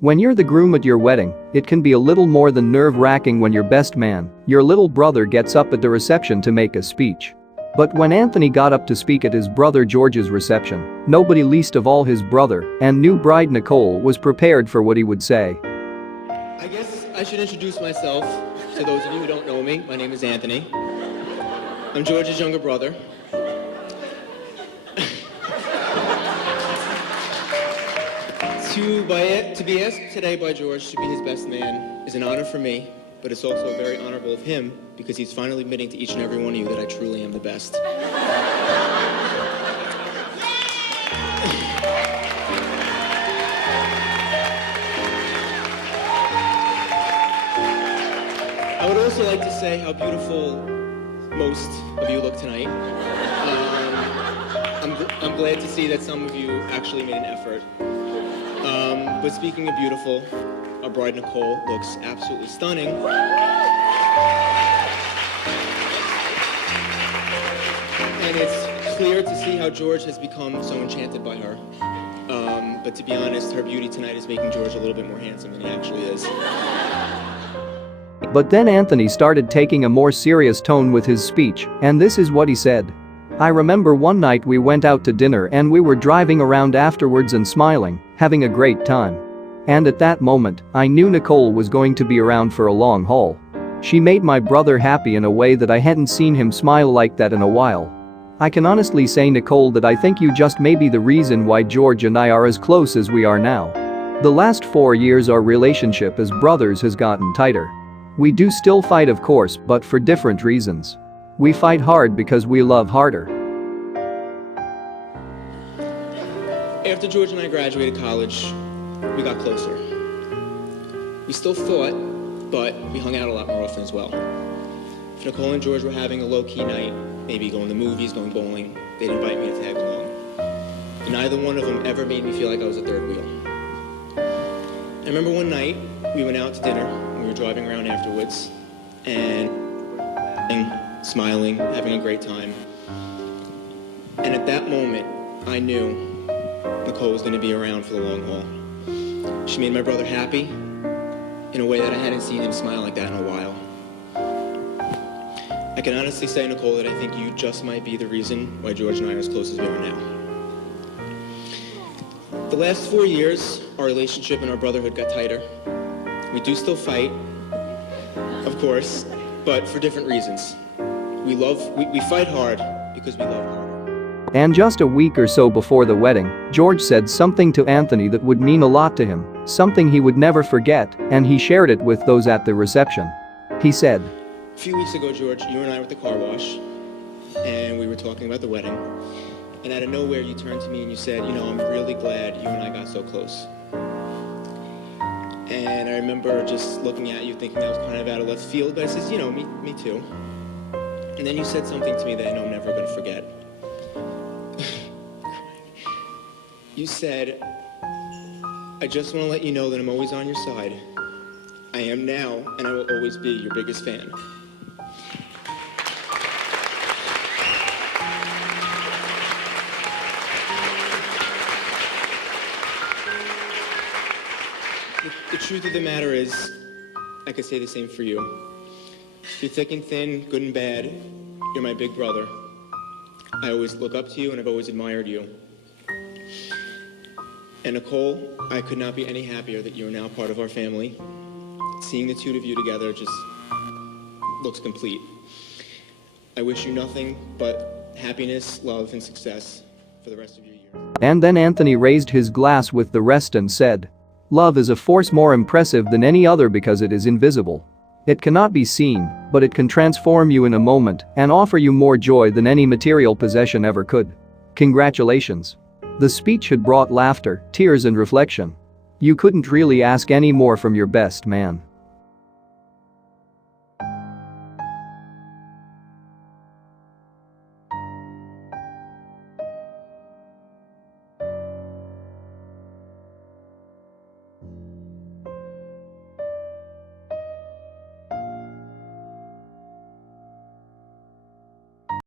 When you're the groom at your wedding, it can be a little more than nerve-wracking when your best man, your little brother, gets up at the reception to make a speech. But when Anthony got up to speak at his brother George's reception, nobody, least of all his brother and new bride Nicole, was prepared for what he would say. I guess I should introduce myself to those of you who don't know me. My name is Anthony. I'm George's younger brother. To be asked today by George to be his best man is an honor for me, but it's also very honorable of him because he's finally admitting to each and every one of you that I truly am the best. I would also like to say how beautiful most of you look tonight. I'm glad to see that some of you actually made an effort. But speaking of beautiful, our bride Nicole looks absolutely stunning. And it's clear to see how George has become so enchanted by her. But to be honest, her beauty tonight is making George a little bit more handsome than he actually is. But then Anthony started taking a more serious tone with his speech, and this is what he said. I remember one night we went out to dinner and we were driving around afterwards and smiling, having a great time. And at that moment, I knew Nicole was going to be around for a long haul. She made my brother happy in a way that I hadn't seen him smile like that in a while. I can honestly say, Nicole, that I think you just may be the reason why George and I are as close as we are now. The last 4 years our relationship as brothers has gotten tighter. We do still fight, of course, but for different reasons. We fight hard because we love harder. After George and I graduated college, we got closer. We still fought, but we hung out a lot more often as well. If Nicole and George were having a low-key night, maybe going to movies, going bowling, they'd invite me to tag along. And neither one of them ever made me feel like I was a third wheel. I remember one night, we went out to dinner, and we were driving around afterwards, and smiling, having a great time. And at that moment, I knew Nicole was going to be around for the long haul. She made my brother happy in a way that I hadn't seen him smile like that in a while. I can honestly say, Nicole, that I think you just might be the reason why George and I are as close as we are now. The last 4 years, our relationship and our brotherhood got tighter. We do still fight, of course, but for different reasons. We fight hard because we love harder. And just a week or so before the wedding, George said something to Anthony that would mean a lot to him, something he would never forget, and he shared it with those at the reception. He said, A few weeks ago, George, you and I were at the car wash, and we were talking about the wedding, and out of nowhere you turned to me and you said, I'm really glad you and I got so close. And I remember just looking at you thinking that was kind of out of left field, but I says, me too. And then you said something to me that I know I'm never going to forget. You said, I just want to let you know that I'm always on your side. I am now, and I will always be your biggest fan. The truth of the matter is, I could say the same for you. Through thick and thin, good and bad, you're my big brother. I always look up to you and I've always admired you. And Nicole, I could not be any happier that you are now part of our family. Seeing the two of you together just looks complete. I wish you nothing but happiness, love, and success for the rest of your years. And then Anthony raised his glass with the rest and said, love is a force more impressive than any other because it is invisible. It cannot be seen, but it can transform you in a moment and offer you more joy than any material possession ever could. Congratulations. The speech had brought laughter, tears, and reflection. You couldn't really ask any more from your best man.